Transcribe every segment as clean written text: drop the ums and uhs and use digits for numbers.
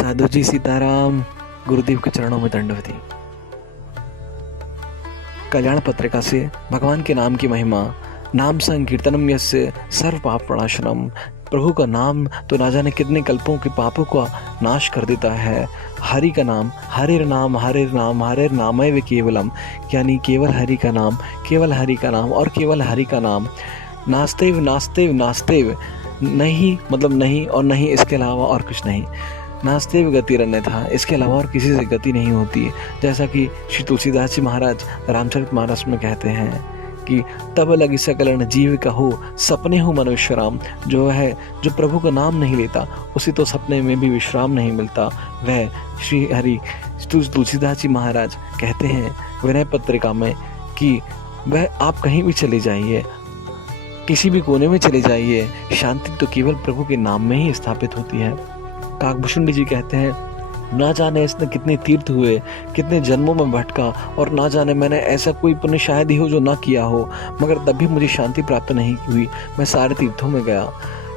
साधु जी सीताराम। गुरुदेव के चरणों में दंडवती। कल्याण पत्रिका से भगवान के नाम की महिमा। नाम संकीर्तनम यस्य सर्व पाप प्रणाशनम। प्रभु का नाम तो ना जाने कितने कल्पों के पापों का नाश कर देता है। हरि का नाम, हरिर नाम, हरिर नाम, हरिर नामैव केवलम, यानी केवल हरि का नाम, केवल हरि का नाम और केवल हरि का नाम। नास्तेव नास्तेव नास्तेव, नहीं मतलब नहीं और नहीं इसके अलावा और कुछ नहीं। नास्तेव गतिरन्य था, इसके अलावा और किसी से गति नहीं होती। जैसा कि श्री तुलसीदास जी महाराज रामचरितमानस में कहते हैं कि तब लगी सकलन जीव कहो सपने हो मनुष्यराम। जो प्रभु का नाम नहीं लेता उसे तो सपने में भी विश्राम नहीं मिलता। वह श्री हरि तुलसीदास जी महाराज कहते हैं विनय पत्रिका में कि वह आप कहीं भी चले जाइए, किसी भी कोने में चले जाइए, शांति तो केवल प्रभु के नाम में ही स्थापित होती है। काकभूषुंडी जी कहते हैं ना जाने इसने कितने तीर्थ हुए, कितने जन्मों में भटका, और ना जाने मैंने ऐसा कोई पुण्य शायद ही हो जो ना किया हो, मगर तब भी मुझे शांति प्राप्त नहीं हुई। मैं सारे तीर्थों में गया,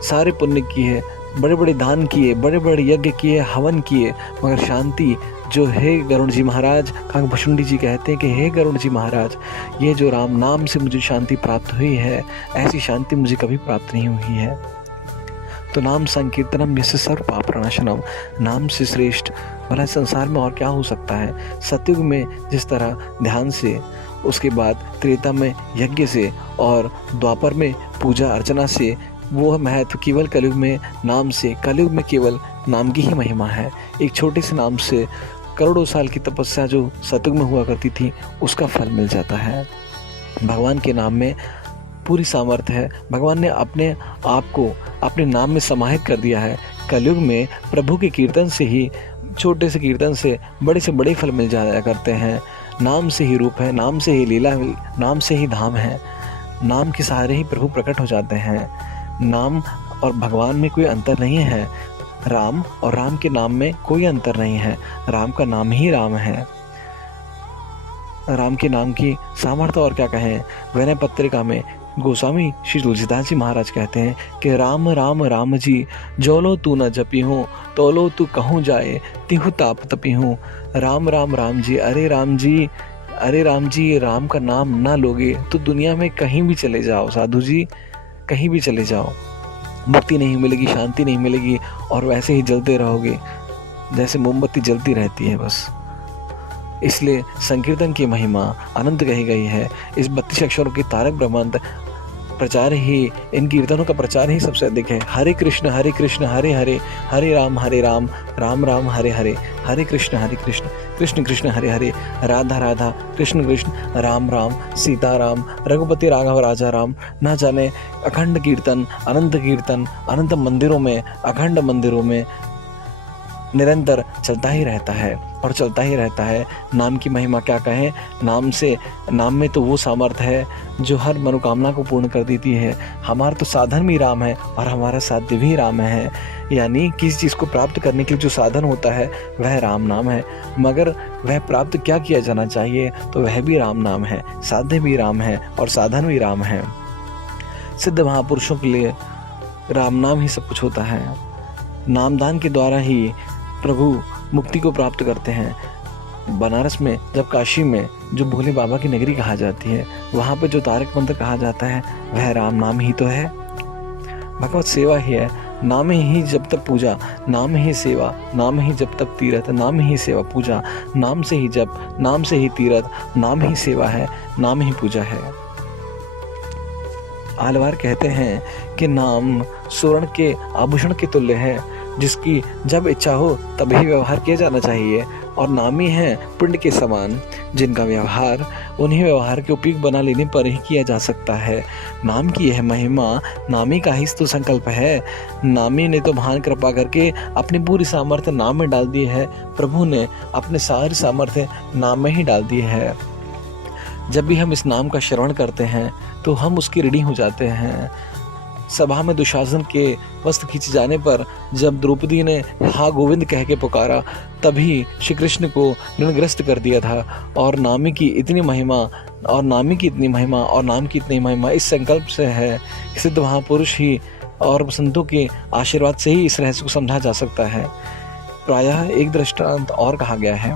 सारे पुण्य किए, बड़े बड़े दान किए, बड़े बड़े यज्ञ किए, हवन किए, मगर शांति जो है गरुड़ जी महाराज, काकभूषुंडी जी कहते हैं कि हे गरुड़ जी महाराज, ये जो राम नाम से मुझे शांति प्राप्त हुई है, ऐसी शांति मुझे कभी प्राप्त नहीं हुई है। तो नाम संकीर्तनम यस्य सर्व पाप प्रणाशनम। नाम से श्रेष्ठ भला संसार में और क्या हो सकता है। सतयुग में जिस तरह ध्यान से, उसके बाद त्रेता में यज्ञ से और द्वापर में पूजा अर्चना से, वो महत्व केवल कलयुग में नाम से, कलयुग में केवल नाम की ही महिमा है। एक छोटे से नाम से करोड़ों साल की तपस्या जो सतयुग में हुआ करती थी उसका फल मिल जाता है। भगवान के नाम में पूरी सामर्थ्य है। भगवान ने अपने आप को अपने नाम में समाहित कर दिया है। कलयुग में प्रभु के कीर्तन से ही, छोटे से कीर्तन से बड़े फल मिल जाया करते हैं। नाम से ही रूप है, नाम से ही लीला, नाम से ही धाम है। नाम के सहारे ही प्रभु प्रकट हो जाते हैं। नाम और भगवान में कोई अंतर नहीं है। राम और राम के नाम में कोई अंतर नहीं है। राम का नाम ही राम है। राम के नाम की सामर्थ्य और क्या कहें। विनय पत्रिका में गोस्वामी श्री तुलसीदास जी महाराज कहते हैं कि राम राम राम जी, जोलो तू न जपी हूँ, तोलो तू कहूँ जाए, तिहु ताप तपी हूँ। राम राम राम जी, अरे राम जी, अरे राम जी, राम का नाम ना लोगे तो दुनिया में कहीं भी चले जाओ साधु जी, कहीं भी चले जाओ, मुक्ति नहीं मिलेगी, शांति नहीं मिलेगी, और वैसे ही जलते रहोगे जैसे मोमबत्ती जलती रहती है बस। इसलिए संकीर्तन की महिमा अनंत कही गई है। इस 32 अक्षरों के तारक ब्रह्मांड प्रचार ही, इन कीर्तनों का प्रचार ही सबसे अधिक है। हरे कृष्ण हरे हरे, हरे राम राम राम हरे हरे, हरे कृष्ण कृष्ण कृष्ण हरे हरे, राधा राधा कृष्ण कृष्ण राम राम, सीता राम, रघुपति राघव राजा राम। ना जाने अखंड कीर्तन, अनंत मंदिरों में, अखंड मंदिरों में निरंतर चलता ही रहता है और चलता ही रहता है। नाम की महिमा क्या कहें। नाम में तो वो सामर्थ्य है जो हर मनोकामना को पूर्ण कर देती है। हमारा तो साधन भी राम है और हमारा साध्य भी राम है। यानी किसी चीज़ को प्राप्त करने के लिए जो साधन होता है वह राम नाम है, मगर वह प्राप्त क्या किया जाना चाहिए तो वह भी राम नाम है, साध्य भी राम है और साधन भी राम है। सिद्ध महापुरुषों के लिए राम नाम ही सब कुछ होता है। नामदान के द्वारा ही प्रभु मुक्ति को प्राप्त करते हैं। बनारस में, जब काशी में जो भोले बाबा की नगरी कहा जाती है, वहाँ पे जो तारक मंत्र कहा जाता है वह राम नाम ही तो है। भगवत सेवा ही है। नाम ही जब तक पूजा, नाम ही सेवा, नाम ही जब तक तीरथ, नाम ही सेवा पूजा, नाम से ही जप, नाम से ही तीरथ, नाम ही सेवा है, नाम ही पूजा है। आलवार कहते हैं कि नाम स्वर्ण के आभूषण के तुल्य है, जिसकी जब इच्छा हो तभी व्यवहार किया जाना चाहिए, और नाम ही है पिंड के समान, जिनका व्यवहार उन्हीं व्यवहार के उपयोग बना लेने पर ही किया जा सकता है। नाम की यह महिमा नामी का ही तो संकल्प है। नामी ने तो महान कृपा करके अपनी पूरी सामर्थ्य नाम में डाल दी है। प्रभु ने अपने सारी सामर्थ्य नाम में ही डाल दी है। जब भी हम इस नाम का श्रवण करते हैं तो हम उसकी ऋणी हो जाते हैं। सभा में दुशासन के वस्त्र खींचे जाने पर जब द्रौपदी ने हा गोविंद कह के पुकारा, तभी श्री कृष्ण को ऋणग्रस्त कर दिया था। और नामी की इतनी महिमा, और नामी की इतनी महिमा, और नाम की इतनी महिमा इस संकल्प से है कि सिद्ध महापुरुष ही और संतों के आशीर्वाद से ही इस रहस्य को समझा जा सकता है। प्रायः एक दृष्टांत और कहा गया है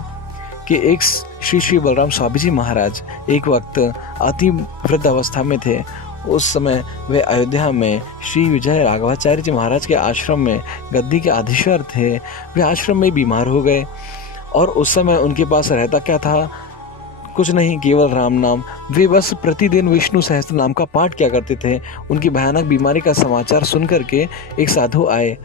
कि एक श्री श्री बलराम स्वामी जी महाराज एक वक्त अति वृद्ध अवस्था में थे। उस समय वे अयोध्या में श्री विजय राघवाचार्य जी महाराज के आश्रम में गद्दी के अधीश्वर थे। वे आश्रम में बीमार हो गए और उस समय उनके पास रहता क्या था, कुछ नहीं, केवल राम नाम। वे बस प्रतिदिन विष्णु सहस्त्र नाम का पाठ किया करते थे। उनकी भयानक बीमारी का समाचार सुन करके एक साधु आए।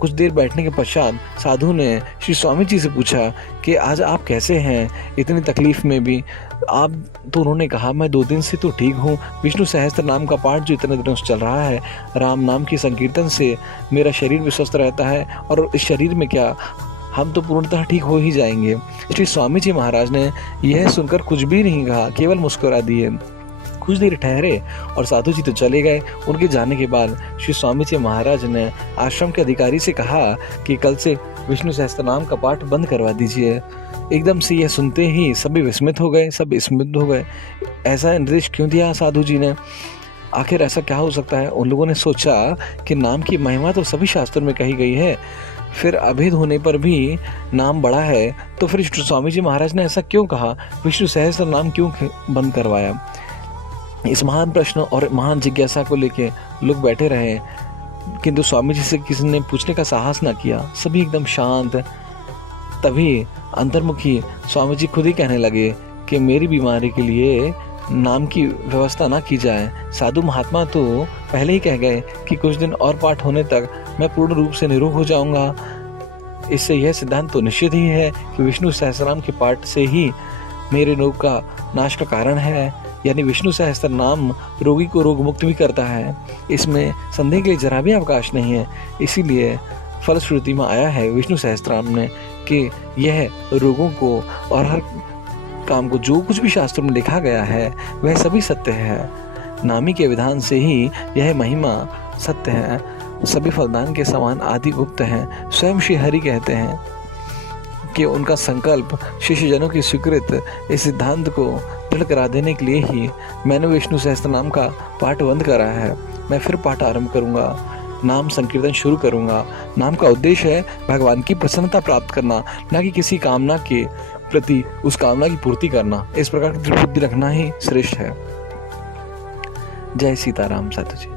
कुछ देर बैठने के पश्चात साधु ने श्री स्वामी जी से पूछा कि आज आप कैसे हैं, इतनी तकलीफ में भी आप? तो उन्होंने कहा, मैं 2 दिन से तो ठीक हूँ। विष्णु सहस्त्र नाम का पाठ जो इतने दिनों से चल रहा है, राम नाम की संकीर्तन से मेरा शरीर भी स्वस्थ रहता है और इस शरीर में क्या, हम तो पूर्णतः ठीक हो ही जाएंगे। श्री स्वामी जी महाराज ने यह सुनकर कुछ भी नहीं कहा, केवल मुस्कुरा दिए। कुछ देर ठहरे और साधु जी तो चले गए। उनके जाने के बाद श्री स्वामी जी महाराज ने आश्रम के अधिकारी से कहा कि कल से विष्णु सहस्त्र नाम का पाठ बंद करवा दीजिए। एकदम से यह सुनते ही सभी विस्मित हो गए, सब स्मित हो गए। ऐसा निर्देश क्यों दिया साधु जी ने? आखिर ऐसा क्या हो सकता है? उन लोगों ने सोचा कि नाम की महिमा तो सभी शास्त्रों में कही गई है, फिर अभेद होने पर भी नाम बड़ा है, तो फिर स्वामी जी महाराज ने ऐसा क्यों कहा, विष्णु सहस्त्र नाम क्यों बंद करवाया? इस महान प्रश्न और महान जिज्ञासा को लेके लोग बैठे रहे, किंतु स्वामी जी से किसी ने पूछने का साहस ना किया। सभी एकदम शांत। तभी अंतर्मुखी स्वामी जी खुद ही कहने लगे कि मेरी बीमारी के लिए नाम की व्यवस्था ना की जाए। साधु महात्मा तो पहले ही कह गए कि कुछ दिन और पाठ होने तक मैं पूर्ण रूप से निरोग हो जाऊंगा। इससे यह सिद्धांत तो निश्चित ही है कि विष्णु सहस्त्रनाम के पाठ से ही मेरे रोग का नाश का कारण है, यानी विष्णु सहस्त्र नाम रोगी को रोग मुक्त भी करता है। इसमें संदेह के लिए जरा भी अवकाश नहीं है। इसीलिए फलश्रुति में आया है विष्णु सहस्त्रनाम में कि यह रोगों को और हर काम को, जो कुछ भी शास्त्रों में लिखा गया है वह सभी सत्य है। नामी के विधान से ही यह महिमा सत्य है। सभी फलदान के समान आदि उक्त हैं। स्वयं श्री हरि कहते हैं कि उनका संकल्प शिष्यजनों की स्वीकृत इस सिद्धांत को दृढ़ करा देने के लिए ही मैंने विष्णु सहस्त्र नाम का पाठ बंद करा है। मैं फिर पाठ आरंभ करूंगा, नाम संकीर्तन शुरू करूंगा। नाम का उद्देश्य है भगवान की प्रसन्नता प्राप्त करना, ना कि किसी कामना के प्रति उस कामना की पूर्ति करना। इस प्रकार की बुद्धि रखना ही श्रेष्ठ है। जय सीताराम साधु जी।